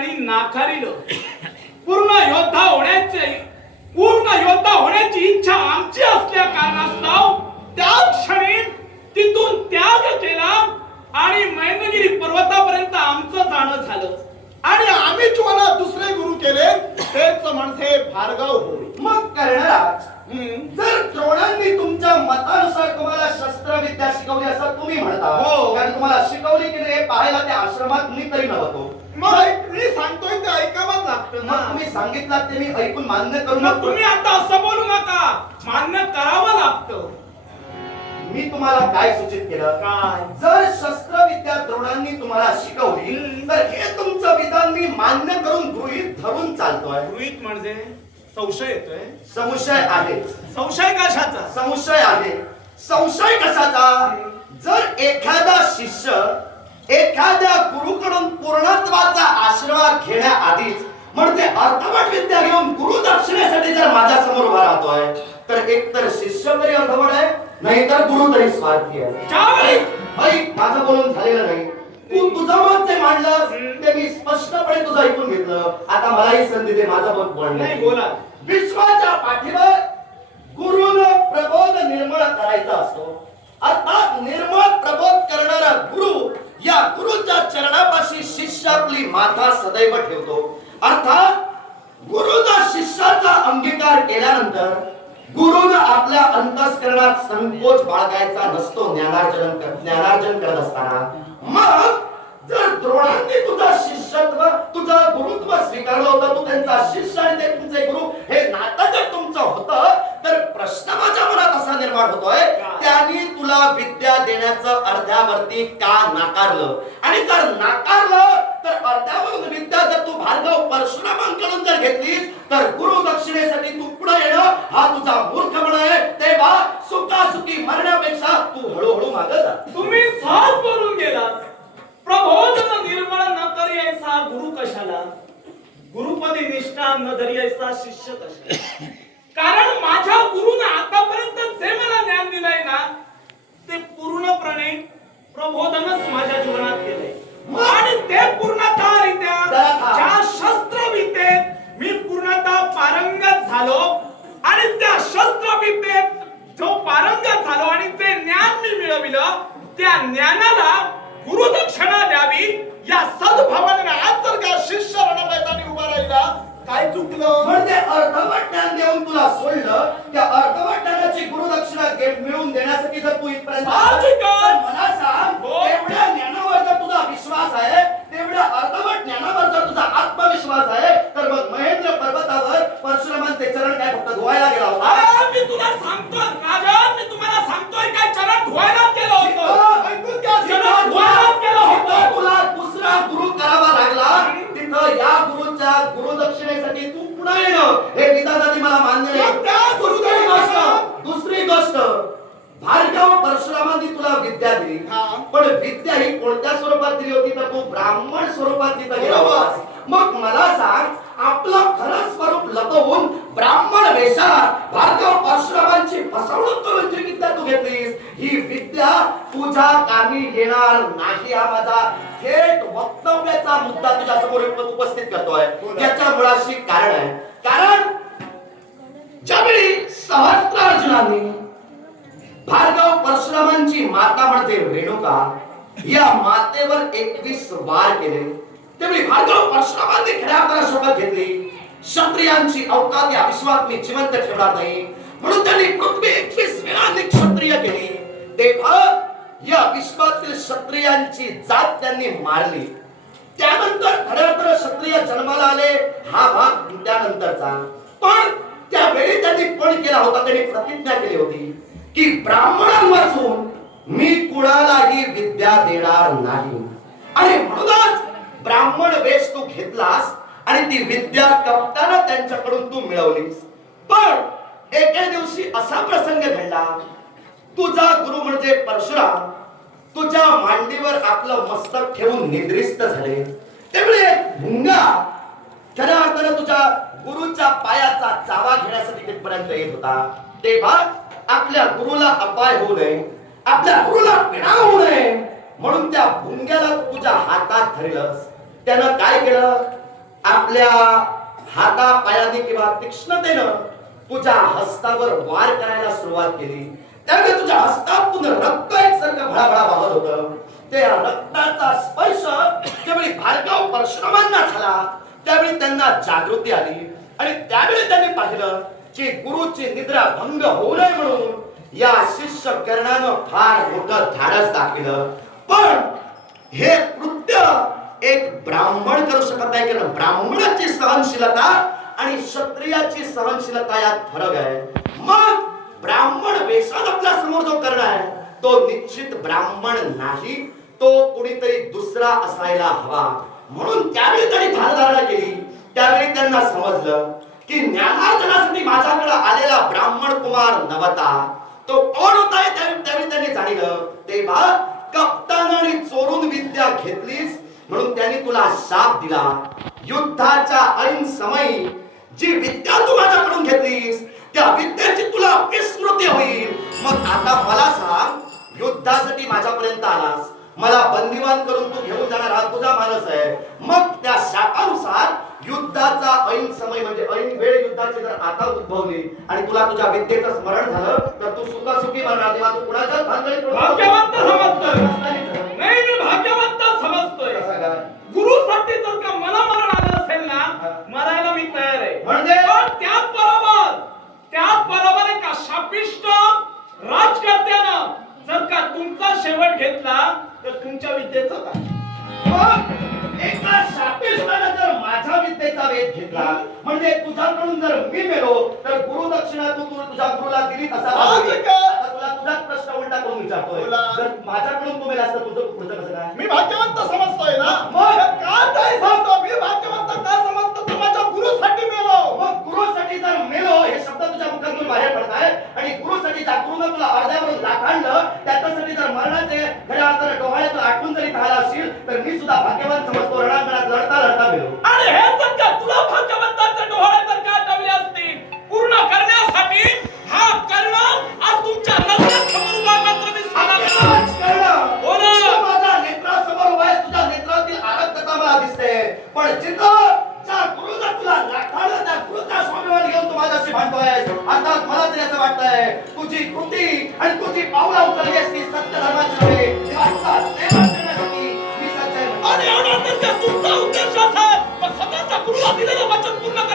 त्यांनी नाकारिलं. पूर्ण योद्धा होण्याची इच्छा आमची असल्या कारणास्तव त्या क्षणी तिथून त्याग केला आणि मैनगिरी पर्वतापर्यंत आमचं जाणं झालं. आणि आम्ही तुम्हाला दुसरे गुरु केले तेच म्हणजे भार्गव होय. मग कर्णराज, जर द्रोणांनी तुमच्या मतानुसार तुम्हाला शस्त्रविद्या शिकवली असं तुम्ही म्हणता, हो. कारण तुम्हाला शिकवली की नाही हे पाहायला त्या आश्रमात मी तरी नव्हतो. मग मी सांगतोय ते ऐकावंच लागतं ना. मग तुम्ही सांगितलं ते मी ऐकून मान्य करू मग नका. तुम्ही आता असं बोलू नका, मान्य करावं लागतं. मी तुम्हाला काय सूचित केलं? काय? जर शस्त्रविद्या द्रोणांनी तुम्हाला शिकवली तर हे तुमचं विधान मी मान्य करून गृहीत धरून चालतोय. गृहीत म्हणजे संशय येतोय. संशय आहे. संशय कशाचा? संशय आहे. संशय कशाचा? जर एखादा शिष्य एखाद्या गुरुकडून पूर्णत्वाचा आशीर्वाद घेण्याआधीच म्हणजे अर्धवट विद्या घेऊन गुरु दक्षिणेसाठी जर माझ्या समोर उभा राहतोय तर एकतर शिष्य तरी अर्धवट आहे, नाहीतर गुरु तरी स्वार्थी आहे. ऐक, माझं बोलून झालेलं नाही. तू तुझं मत जे मांडलंस ते मी स्पष्टपणे तुझं ऐकून घेतलं. आता मलाही संधी दे माझं मत नाही, बोला. विश्वाच्या पाठीवर गुरुनं प्रबोध निर्माण करायचा असतो. अर्थात निर्मळ प्रबोध करणारा गुरु या गुरुच्या चरणापाशी शिष्य आपली माथा सदैव ठेवतो. अर्थात गुरुचा शिष्याचा अंगीकार केल्यानंतर गुरुनं आपल्या अंतःकरणात संकोच बाळगायचा नसतो ज्ञानार्जन करत असताना. मग जर द्रोणांनी तुझं शिष्यत्व तुझं गुरुत्व स्वीकारलं होतं, तू त्यांचा शिष्य आणि ते तुमचे गुरु हे नातं जर तुमचं होतं तर प्रश्न माझ्या मनात असा निर्माण होतोय, त्यांनी तुला विद्या देण्याचं अर्ध्यावरती का नाकारलं? आणि जर नाकारलं तर अर्ध्यावरून विद्या जर तू भार्गव परशुरामांकडून जर घेतलीस तर गुरु दक्षिणेसाठी तू पुढे येणं हा तुझा मूर्खपणा आहे. तेव्हा सुखासुखी मरण्यापेक्षा तू हळूहळू मागे जा. तुम्ही सहज बोलून गेलात. प्रबोधन निर्मळ न करियायचा गुरु कशाला? गुरुपदी निष्ठा न धरियायचा शिष्य कशाला? कारण माझ्या गुरुने आतापर्यंत जे मला ज्ञान दिलंय ना ते पूर्णपणे प्रबोधनच माझ्या जीवनात केलंय. आणि ते पूर्णतःरित्या ज्या शस्त्रविद्येत मी पूर्णतः पारंगत झालो आणि त्या शस्त्रविद्येत जो पारंगत झालो आणि ते ज्ञान मी मिळविलं त्या ज्ञानाला गुरुदक्षिणा द्यावी या सद्भावनेने आज जर का शिष्य रणमैदानी उभा राहिला काय चुकलं? म्हणजे अर्धवट ज्ञान देऊन तुला सोडलं, त्या अर्धवट ज्ञानाची गुरुदक्षिणा मिळवून देण्यासाठी जर तू इथपर्यंत मला सांग, एवढ्या ज्ञानावर जर तुझा विश्वास आहे, तेवढ्या अर्धवट ज्ञानावर जर तुझा आत्मविश्वास आहे तर मग महेंद्र पर्वतावर परशुरामांचे चरण काय फक्त धुवायला गेला होता? मी तुला सांगतोय राजन, मी तुम्हाला सांगतोय काय चरण धुवायला केलं होतं. ऐकून घ्या, चरण धुवायला केलं होतं. तुला दुसरा गुरु करावा लागला, तिथं या गुरुच्या गुरुदक्षिणेसाठी तू पुन्हा येणं हे विधान आधी मला मान्य नाही. त्या गुरुदेव दुसरी गोष्ट, भार्गव परशुरामांनी तुला विद्या दिली, पण विद्या ही कोणत्या स्वरूपात दिली होती तर तू ब्राह्मण स्वरूपात तिथं गेला होतास. मग मला सांग, आपलं खरं स्वरूप लपवून ब्राह्मण वेशात भार्गव परशुरामांची फसवणूक करून जी विद्या तू घेतलीस ही विद्या तुझ्या कामी येणार नाही हा माझा थेट वक्तव्याचा मुद्दा तुझ्या समोर उपस्थित करतोय. याच्या मुळाशी कारण आहे. कारण ज्यावेळी सहस्त्रार्जुनांनी भार्गव परशुरामांची माता म्हणजे रेणुका या मातेवर 21 वार केले त्यावेळी भार्गव परशुरामांनी खऱ्या अर्थाने शपथ घेतली, क्षत्रियांची अवकात या विश्वात मी जिवंत ठेवणार नाही, म्हणून त्यांनी पृथ्वी 21 वेळा क्षत्रिय केली. तेव्हा या विश्वातील क्षत्रियांची जात त्यांनी मारली. त्यानंतर खऱ्या अर्थाने क्षत्रिय जन्माला आले हा भाग त्यानंतरचा. पण त्यावेळी त्यांनी पण केला होता, त्यांनी प्रतिज्ञा केली होती की ब्राह्मणांपासून मी कुणालाही विद्या देणार नाही. आणि म्हणूनच ब्राह्मण वेश तू घेतलास आणि ती विद्या कपटानं त्यांच्याकडून तू मिळवलीस. पण एके दिवशी असा प्रसंग घडला, तुझा गुरु म्हणजे परशुराम तुझ्या मांडीवर आपलं मस्तक ठेवून निद्रिस्त झाले. त्यावेळी एक भुंगा खऱ्या अर्थानं तुझ्या गुरुच्या पायाचा चावा घेण्यासाठी तिथपर्यंत येत होता. तेव्हा आपल्या गुरुला अपाय होऊ नये, आपल्या गुरुला पीडा होऊ नये म्हणून त्या भुंग्याला तुझ्या हातात धरलंस. त्यानं काय केलं, आपल्या हातापायाने किंवा तीक्ष्णतेनं तुझ्या हस्तावर वार करायला सुरुवात केली, त्यावेळी तुझ्या हस्तातून रक्त एकसारखं भळाभळा वाहत होतं. त्या रक्ताचा स्पर्श ज्यावेळी भार्गव परशुरामांना झाला त्यावेळी त्यांना जागृती आली आणि त्यावेळी त्यांनी पाहिलं की गुरुची निद्रा भंग होऊ नये म्हणून या शिष्य कर्णानं फार मोठं धाडस दाखवलं. पण हे कृत्य एक ब्राह्मण करू शकत नाही, कारण ब्राह्मणाची सहनशीलता आणि क्षत्रियाची सहनशीलता यात फरक आहे. मग ब्राह्मण वेशात आपल्या समोर जो कर्ण आहे तो निश्चित ब्राह्मण नाही, तो कुणीतरी दुसरा असायला हवा. म्हणून त्यावेळी त्यांनी धारधारणा केली. त्यावेळी त्यांना समजलं की ज्ञानार्जनासाठी माझ्याकडे आलेला ब्राह्मण कुमार नव्हता, तो कोण होता हे त्यावेळी त्यांनी जाणलं. तेव्हा कप्तान आणि चोरून विद्या घेतलीस म्हणून त्यांनी तुला शाप दिला. युद्धाच्या ऐन समयी जी विद्या तू माझ्याकडून घेतलीस त्या विद्येची तुला विस्मृती होईल. मग आता मला सांग, युद्धासाठी माझ्यापर्यंत आलास, मला बंदिवान करून तू घेऊन जाणार हा तुझा मानस आहे. मग त्या शापानुसार युद्धाचा ऐन समय म्हणजे ऐन वेळ युद्धाची जर आता उद्भवली आणि तुला तुझ्या विद्येचं स्मरण झालं तर तू सुखासुखी मरणार. तेव्हा तू कुणाच्याच भानगडीत पडू नको. भाग्यवंत समजतोय. नाही, मी भाग्यवंत समजतोय. कसं काय? गुरुसाठी जर का मला मरण आलं असेल ना, मरायला मी तयार आहे. म्हणजे? पण त्याचबरोबर एका शापिष्ट राजकर्त्यानं जर का तुमचा शेवट घेतला तर तुमच्या विद्येचं काय? मग एका शापिष्टानं जर माझ्या विद्येचा वेध घेतला म्हणजे तुझ्याकडून जर मी मेलो तर गुरुदक्षिणा तू तुझ्या गुरुला दिली असा साहजिक आहे. आता तुला तुझाच प्रश्न उलटा करून विचारतोय. बोला. जर माझ्याकडून तू मेला असतं तुझं पुढचं कसं काय? मी भाग्यवंत समजतोय ना. मग? का काय सांगतो मी भाग्यवंत का समजतो? तू माझ्या गुरुसाठी मेलो. मग गुरुसाठी जर मेलो हे शब्द तुझ्या मुखातून बाहेर पडताय आणि गुरुसाठी ज्या गुरुनं तुला अर्ध्यावरून लाखांडलं त्याच्यासाठी जर मरणाचे खऱ्या अर्थाने डोहाळ्यातून आठवून जरी पाहिला असशील तर मी सुद्धा भाग्यवान समजतो. रणांगणात लढता लढता मेलो. आणि हे जर का तुला भाग्यवंताचे डोळे जर का आठवले असतील पूर्ण करण्यासाठी हा कर्ण आज तुमच्या नजरेसमोर उभा मात्र मी सांगायला हो ना. तू माझ्या नेत्रासमोर उभा आहेस, तुझ्या नेत्रातील आरक्तता मला दिसते. पण जिथं ज्या गुरुनं तुला लाखांडलं त्या गुरुचा स्वाभिमान घेऊन तू माझ्याशी भांडतोयस. अर्थात मला तरी असं वाटतंय तुझी कृती आणि तुझी पावलं उचलली असती सत्य धर्माची नव्हे, तेव्हा तुला सेवा करण्यासाठी मी सज्ज आहे. आणि एवढा तर तुमचा उद्देश असेल पण स्वतःच्या गुरुला दिलेलं वचन पूर्ण